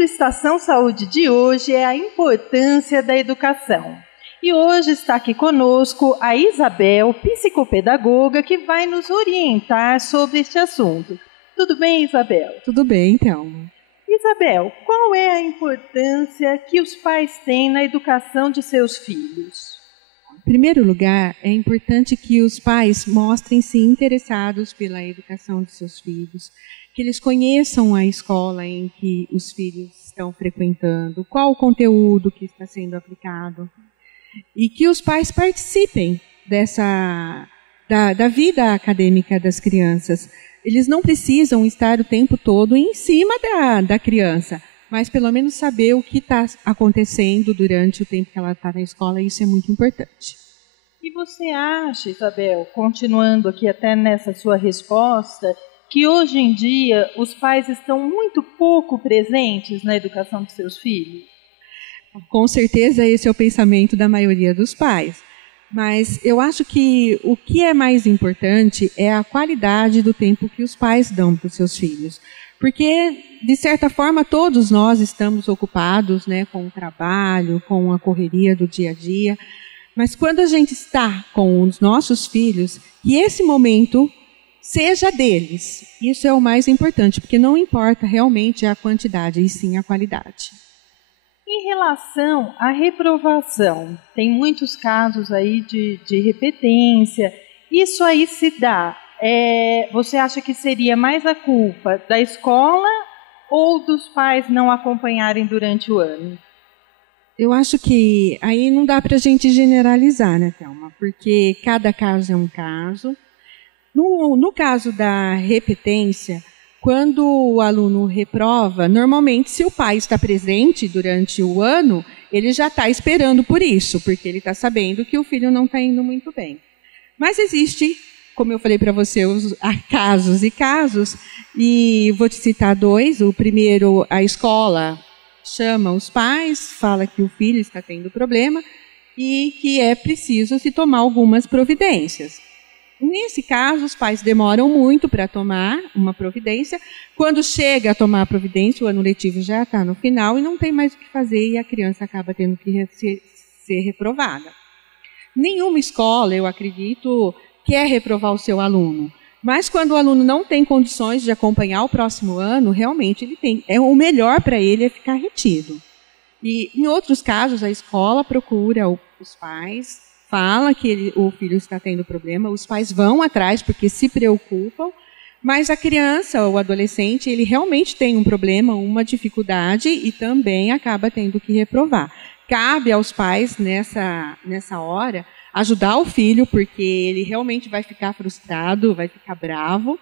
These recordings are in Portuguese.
do Estação Saúde de hoje é a importância da educação. E hoje está aqui conosco a Isabel, psicopedagoga, que vai nos orientar sobre este assunto. Tudo bem, Isabel? Tudo bem, Thelma. Isabel, qual é a importância que os pais têm na educação de seus filhos? Em primeiro lugar, é importante que os pais mostrem-se interessados pela educação de seus filhos, que eles conheçam a escola em que os filhos estão frequentando, qual o conteúdo que está sendo aplicado, e que os pais participem da vida acadêmica das crianças. Eles não precisam estar o tempo todo em cima da criança, mas pelo menos saber o que está acontecendo durante o tempo que ela está na escola, isso é muito importante. E você acha, Isabel, continuando aqui até nessa sua resposta, que hoje em dia os pais estão muito pouco presentes na educação de seus filhos? Com certeza esse é o pensamento da maioria dos pais. Mas eu acho que o que é mais importante é a qualidade do tempo que os pais dão para os seus filhos. Porque, de certa forma, todos nós estamos ocupados, né, com o trabalho, com a correria do dia a dia. Mas quando a gente está com os nossos filhos, que esse momento seja deles. Isso é o mais importante, porque não importa realmente a quantidade, e sim a qualidade. Em relação à reprovação, tem muitos casos aí de repetência. Isso aí se dá. Você acha que seria mais a culpa da escola ou dos pais não acompanharem durante o ano? Eu acho que aí não dá para a gente generalizar, né, Thelma? Porque cada caso é um caso. No caso da repetência, quando o aluno reprova, normalmente, se o pai está presente durante o ano, ele já está esperando por isso, porque ele está sabendo que o filho não está indo muito bem. Mas existe, como eu falei para você, casos e casos, e vou te citar dois. O primeiro, a escola chama os pais, fala que o filho está tendo problema e que é preciso se tomar algumas providências. Nesse caso, os pais demoram muito para tomar uma providência. Quando chega a tomar a providência, o ano letivo já está no final e não tem mais o que fazer e a criança acaba tendo que ser reprovada. Nenhuma escola, eu acredito, quer reprovar o seu aluno. Mas quando o aluno não tem condições de acompanhar o próximo ano, realmente o melhor para ele é ficar retido. E em outros casos, a escola procura os pais, fala que o filho está tendo problema, os pais vão atrás porque se preocupam, mas a criança ou o adolescente, ele realmente tem um problema, uma dificuldade e também acaba tendo que reprovar. Cabe aos pais, nessa hora, ajudar o filho, porque ele realmente vai ficar frustrado, vai ficar bravo.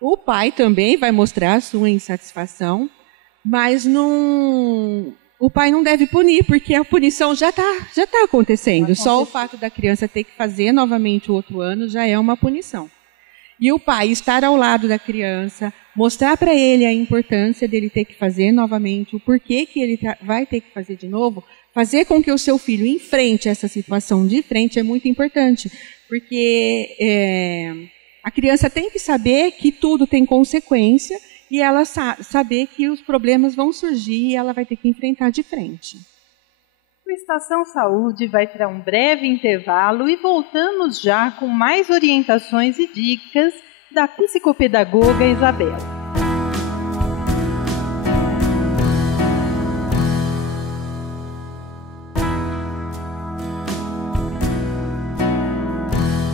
O pai também vai mostrar a sua insatisfação, mas o pai não deve punir, porque a punição já tá acontecendo. Só o fato da criança ter que fazer novamente o outro ano já é uma punição. E o pai estar ao lado da criança, mostrar para ele a importância dele ter que fazer novamente, o porquê que ele vai ter que fazer de novo, fazer com que o seu filho enfrente essa situação de frente é muito importante, porque a criança tem que saber que tudo tem consequência, e ela saber que os problemas vão surgir e ela vai ter que enfrentar de frente. O Estação Saúde vai para um breve intervalo e voltamos já com mais orientações e dicas da psicopedagoga Isabel.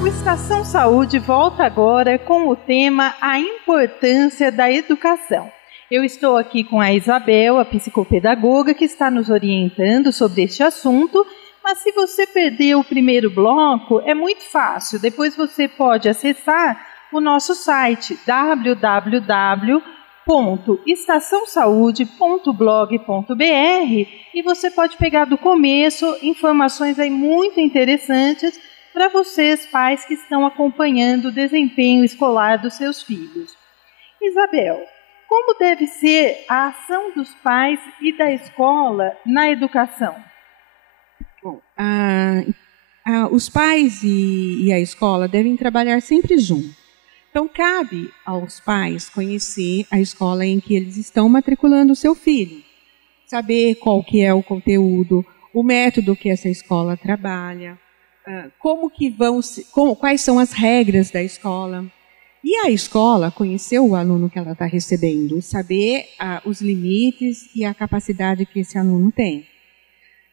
O Estação Saúde volta agora com o tema A Importância da Educação. Eu estou aqui com a Isabel, a psicopedagoga, que está nos orientando sobre este assunto, mas se você perdeu o primeiro bloco, é muito fácil. Depois você pode acessar o nosso site www.estaçãosaude.blog.br e você pode pegar do começo informações aí muito interessantes para vocês, pais que estão acompanhando o desempenho escolar dos seus filhos. Isabel, como deve ser a ação dos pais e da escola na educação? Bom, os pais e a escola devem trabalhar sempre juntos. Então, cabe aos pais conhecer a escola em que eles estão matriculando o seu filho. saber qual que é o conteúdo, o método que essa escola trabalha, quais são as regras da escola. E a escola conhecer o aluno que ela está recebendo, saber os limites e a capacidade que esse aluno tem.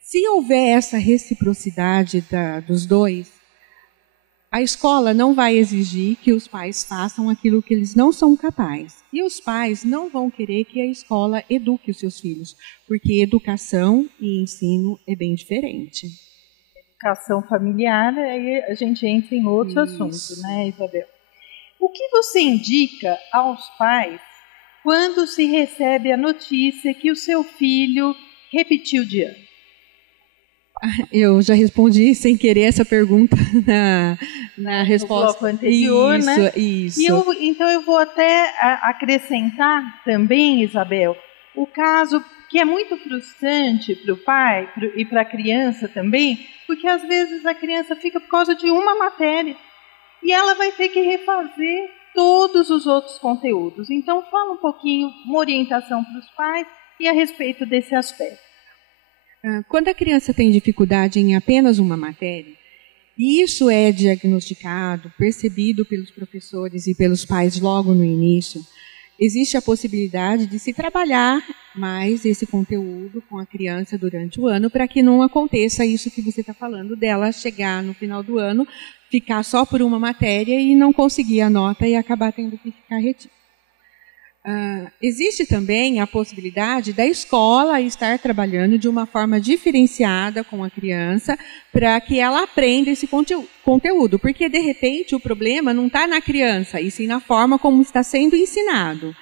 Se houver essa reciprocidade dos dois, a escola não vai exigir que os pais façam aquilo que eles não são capazes. E os pais não vão querer que a escola eduque os seus filhos, porque educação e ensino é bem diferente. Educação familiar, aí a gente entra em outro assunto, né, Isabel? O que você indica aos pais quando se recebe a notícia que o seu filho repetiu de ano? Eu já respondi sem querer essa pergunta na resposta. No bloco anterior, isso, né? Isso. Então eu vou até acrescentar também, Isabel, o caso que é muito frustrante para o pai e para a criança também, porque às vezes a criança fica por causa de uma matéria e ela vai ter que refazer todos os outros conteúdos. Então fala um pouquinho, uma orientação para os pais e a respeito desse aspecto. Quando a criança tem dificuldade em apenas uma matéria, e isso é diagnosticado, percebido pelos professores e pelos pais logo no início, existe a possibilidade de se trabalhar mais esse conteúdo com a criança durante o ano para que não aconteça isso que você está falando dela chegar no final do ano, ficar só por uma matéria e não conseguir a nota e acabar tendo que ficar retida. Existe também a possibilidade da escola estar trabalhando de uma forma diferenciada com a criança para que ela aprenda esse conteúdo, porque de repente o problema não está na criança, e sim na forma como está sendo ensinado.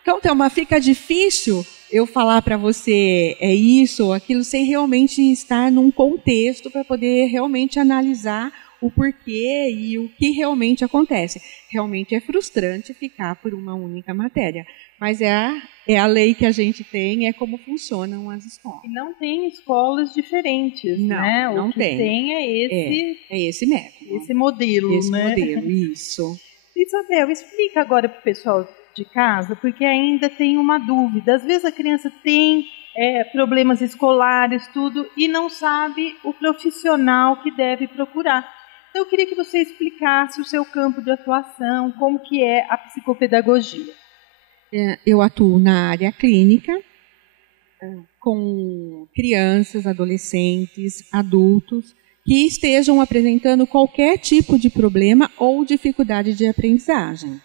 Então, Thelma, fica difícil eu falar para você é isso ou aquilo sem realmente estar num contexto para poder realmente analisar o porquê e o que realmente acontece. Realmente é frustrante ficar por uma única matéria, mas é a lei que a gente tem, é como funcionam as escolas. E não tem escolas diferentes, não, né? Não o que tem. É esse método. Esse modelo, esse né? modelo, isso. Isabel, explica agora para o pessoal de casa, porque ainda tem uma dúvida. Às vezes a criança tem problemas escolares, tudo, e não sabe o profissional que deve procurar. Então, eu queria que você explicasse o seu campo de atuação, como que é a psicopedagogia. Eu atuo na área clínica, com crianças, adolescentes, adultos, que estejam apresentando qualquer tipo de problema ou dificuldade de aprendizagem.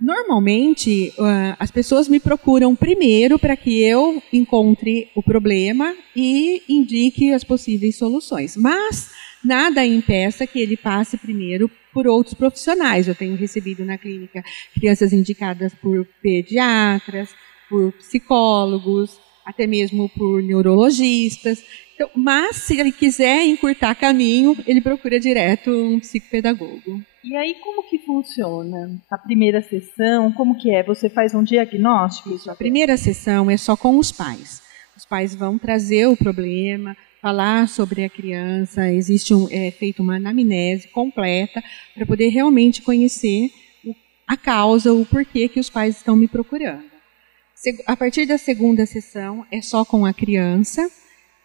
Normalmente, as pessoas me procuram primeiro para que eu encontre o problema e indique as possíveis soluções. Mas nada impeça que ele passe primeiro por outros profissionais. Eu tenho recebido na clínica crianças indicadas por pediatras, por psicólogos, até mesmo por neurologistas. Então, mas, se ele quiser encurtar caminho, ele procura direto um psicopedagogo. E aí, como que funciona a primeira sessão? Como que é? Você faz um diagnóstico? Isso, a primeira sessão é só com os pais. Os pais vão trazer o problema, falar sobre a criança, existe feita uma anamnese completa para poder realmente conhecer a causa, o porquê que os pais estão me procurando. A partir da segunda sessão é só com a criança.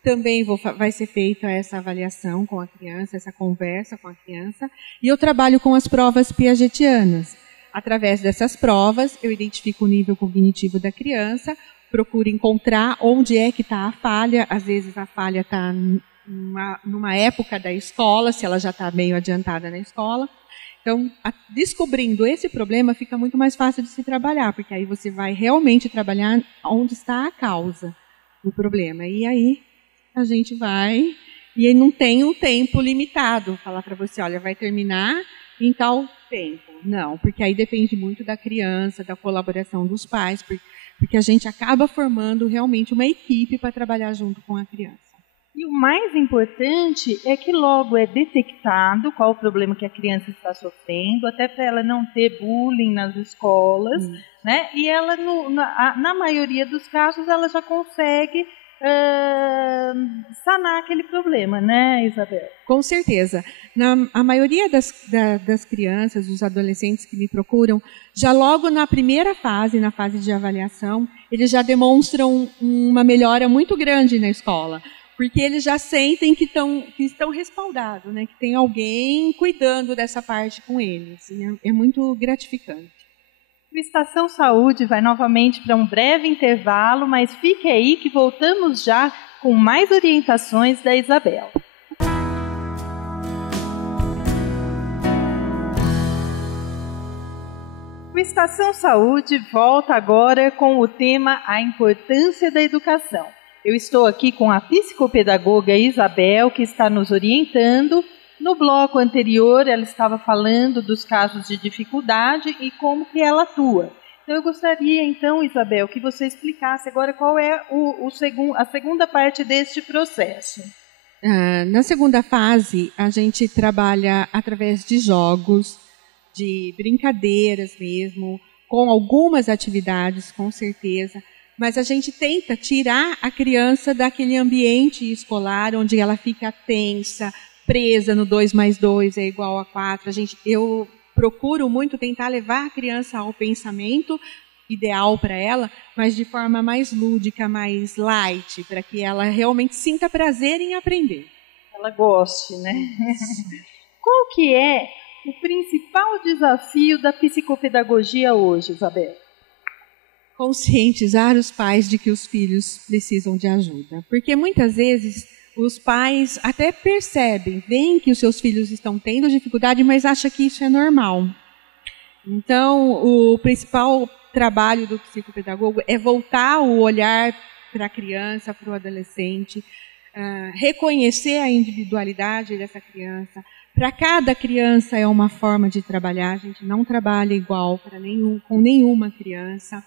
Também vai ser feita essa avaliação com a criança, essa conversa com a criança. E eu trabalho com as provas piagetianas. Através dessas provas, eu identifico o nível cognitivo da criança, procuro encontrar onde é que está a falha. Às vezes a falha está numa época da escola, se ela já está meio adiantada na escola. Então, descobrindo esse problema, fica muito mais fácil de se trabalhar, porque aí você vai realmente trabalhar onde está a causa do problema. E aí a gente vai, e aí não tem um tempo limitado, falar para você, olha, vai terminar em tal tempo. Não, porque aí depende muito da criança, da colaboração dos pais, porque a gente acaba formando realmente uma equipe para trabalhar junto com a criança. E o mais importante é que logo é detectado qual o problema que a criança está sofrendo, até para ela não ter bullying nas escolas, né? E ela, na maioria dos casos, ela já consegue sanar aquele problema, né, Isabel? Com certeza. A maioria das crianças, dos adolescentes que me procuram, já logo na primeira fase, na fase de avaliação, eles já demonstram uma melhora muito grande na escola, porque eles já sentem que estão respaldados, né, que tem alguém cuidando dessa parte com eles. É muito gratificante. O Estação Saúde vai novamente para um breve intervalo, mas fique aí que voltamos já com mais orientações da Isabel. O Estação Saúde volta agora com o tema A Importância da Educação. Eu estou aqui com a psicopedagoga Isabel, que está nos orientando. No bloco anterior, ela estava falando dos casos de dificuldade e como que ela atua. Então, eu gostaria, então, Isabel, que você explicasse agora qual é a segunda parte deste processo. Na segunda fase, a gente trabalha através de jogos, de brincadeiras mesmo, com algumas atividades, com certeza, mas a gente tenta tirar a criança daquele ambiente escolar onde ela fica tensa, presa no 2 mais 2 é igual a 4. Eu procuro muito tentar levar a criança ao pensamento ideal para ela, mas de forma mais lúdica, mais light, para que ela realmente sinta prazer em aprender. Ela goste, né? Qual que é o principal desafio da psicopedagogia hoje, Isabel? Conscientizar os pais de que os filhos precisam de ajuda. Porque muitas vezes os pais até percebem, veem que os seus filhos estão tendo dificuldade, mas acham que isso é normal. Então, o principal trabalho do psicopedagogo é voltar o olhar para a criança, para o adolescente, reconhecer a individualidade dessa criança. Para cada criança é uma forma de trabalhar, a gente não trabalha igual com nenhuma criança.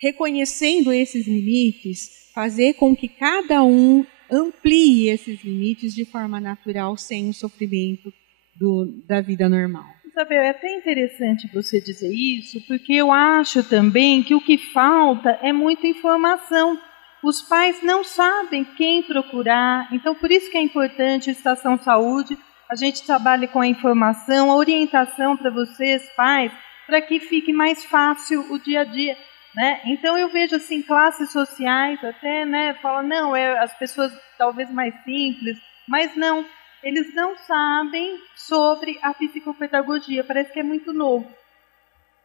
Reconhecendo esses limites, fazer com que cada um amplie esses limites de forma natural, sem o sofrimento da vida normal. Isabel, é até interessante você dizer isso, porque eu acho também que o que falta é muita informação. Os pais não sabem quem procurar, então por isso que é importante a Estação Saúde, a gente trabalha com a informação, a orientação para vocês, pais, para que fique mais fácil o dia a dia. Né? Então eu vejo assim classes sociais até, né, falam não, as pessoas talvez mais simples, mas não, eles não sabem sobre a psicopedagogia, parece que é muito novo.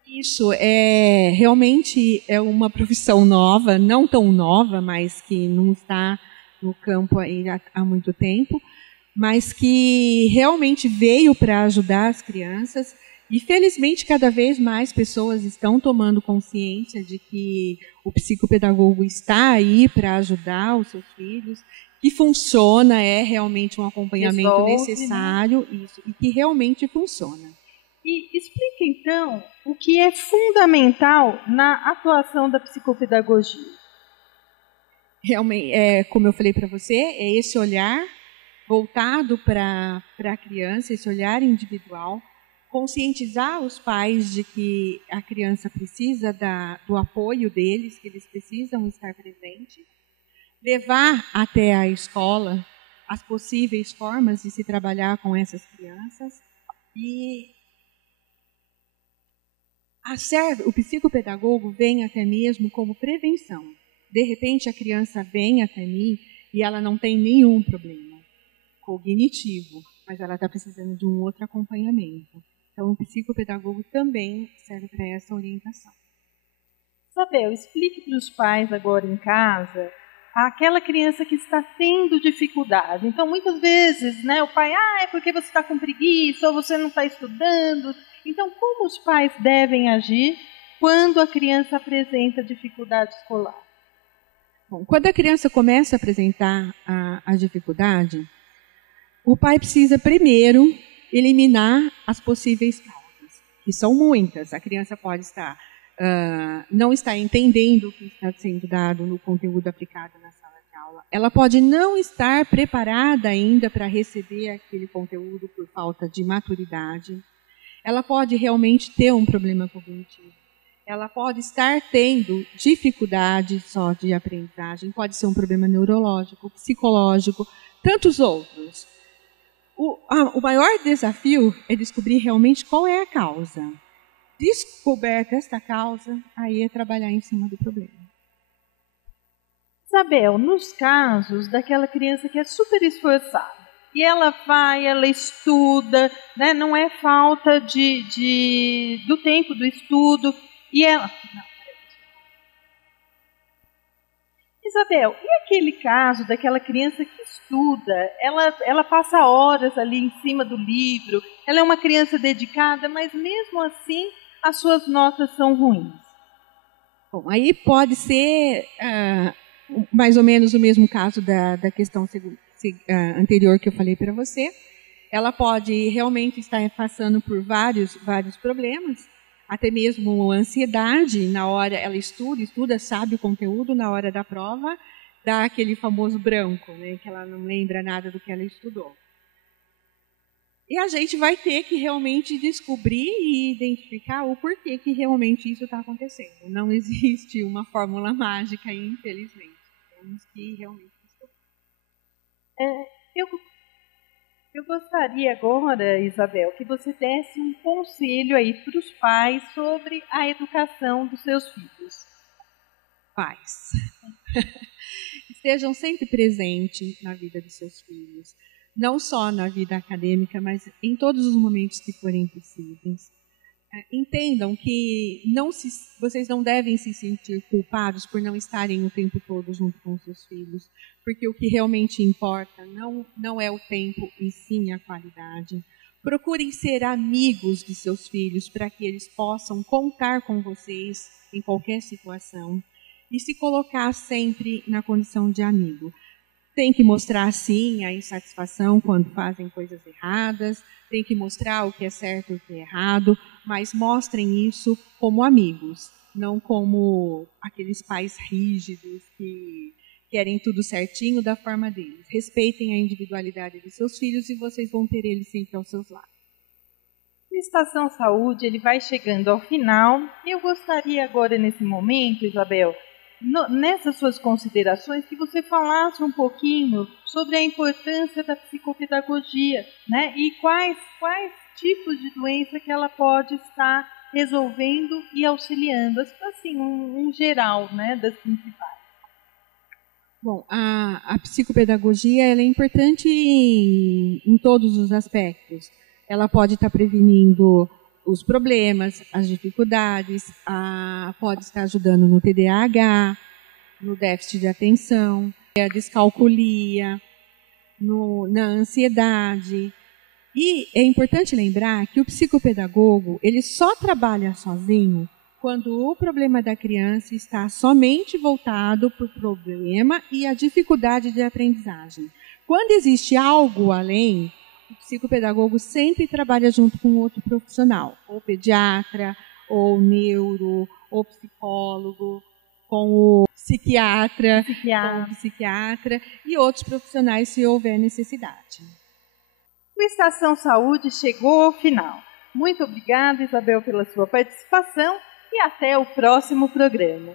Isso realmente é uma profissão nova, não tão nova, mas que não está no campo aí há muito tempo, mas que realmente veio para ajudar as crianças. E, felizmente, cada vez mais pessoas estão tomando consciência de que o psicopedagogo está aí para ajudar os seus filhos, que funciona, é realmente um acompanhamento necessário, né? Isso, e que realmente funciona. E explica, então, o que é fundamental na atuação da psicopedagogia. Realmente, como eu falei para você, é esse olhar voltado para a criança, esse olhar individual, conscientizar os pais de que a criança precisa do apoio deles, que eles precisam estar presentes, levar até a escola as possíveis formas de se trabalhar com essas crianças e o psicopedagogo vem até mesmo como prevenção. De repente a criança vem até mim e ela não tem nenhum problema cognitivo, mas ela está precisando de um outro acompanhamento. Então, o psicopedagogo também serve para essa orientação. Isabel, explique para os pais agora em casa aquela criança que está tendo dificuldade. Então, muitas vezes, né, o pai, é porque você está com preguiça ou você não está estudando. Então, como os pais devem agir quando a criança apresenta dificuldade escolar? Bom, quando a criança começa a apresentar a dificuldade, o pai precisa primeiro eliminar as possíveis causas, que são muitas. A criança pode não estar entendendo o que está sendo dado no conteúdo aplicado na sala de aula. Ela pode não estar preparada ainda para receber aquele conteúdo por falta de maturidade. Ela pode realmente ter um problema cognitivo. ela pode estar tendo dificuldade só de aprendizagem, pode ser um problema neurológico, psicológico, tantos outros. O maior desafio é descobrir realmente qual é a causa. Descoberta esta causa, aí é trabalhar em cima do problema. Isabel, nos casos daquela criança que é super esforçada, e ela vai, ela estuda, né? Não é falta do tempo do estudo, e ela... Isabel, e aquele caso daquela criança que estuda, ela passa horas ali em cima do livro, ela é uma criança dedicada, mas mesmo assim as suas notas são ruins? Bom, aí pode ser mais ou menos o mesmo caso da questão anterior que eu falei para você. Ela pode realmente estar passando por vários problemas, até mesmo ansiedade. Na hora ela estuda, sabe o conteúdo, na hora da prova dá aquele famoso branco, né, que ela não lembra nada do que ela estudou. E a gente vai ter que realmente descobrir e identificar o porquê que realmente isso está acontecendo. Não existe uma fórmula mágica, infelizmente. Temos que realmente descobrir. Eu gostaria agora, Isabel, que você desse um conselho aí para os pais sobre a educação dos seus filhos. Pais, estejam sempre presentes na vida dos seus filhos. Não só na vida acadêmica, mas em todos os momentos que forem possíveis. Entendam que vocês não devem se sentir culpados por não estarem o tempo todo junto com os seus filhos, porque o que realmente importa não é o tempo, e sim a qualidade. Procurem ser amigos de seus filhos para que eles possam contar com vocês em qualquer situação e se colocar sempre na condição de amigo. Tem que mostrar, sim, a insatisfação quando fazem coisas erradas, tem que mostrar o que é certo e o que é errado, mas mostrem isso como amigos, não como aqueles pais rígidos que querem tudo certinho da forma deles. Respeitem a individualidade de seus filhos e vocês vão ter eles sempre aos seus lados. O Estação Saúde ele vai chegando ao final e eu gostaria agora, nesse momento, Isabel, nessas suas considerações, que você falasse um pouquinho sobre a importância da psicopedagogia, né? E quais tipos de doença que ela pode estar resolvendo e auxiliando, assim, um geral, né, das principais. Bom, a psicopedagogia ela é importante em todos os aspectos. Ela pode estar prevenindo os problemas, as dificuldades, pode estar ajudando no TDAH, no déficit de atenção, a descalculia, na ansiedade. E é importante lembrar que o psicopedagogo ele só trabalha sozinho quando o problema da criança está somente voltado para o problema e a dificuldade de aprendizagem. Quando existe algo além, o psicopedagogo sempre trabalha junto com outro profissional, ou pediatra, ou neuro, ou psicólogo, com o psiquiatra e outros profissionais se houver necessidade. O Estação Saúde chegou ao final. Muito obrigada, Isabel, pela sua participação e até o próximo programa.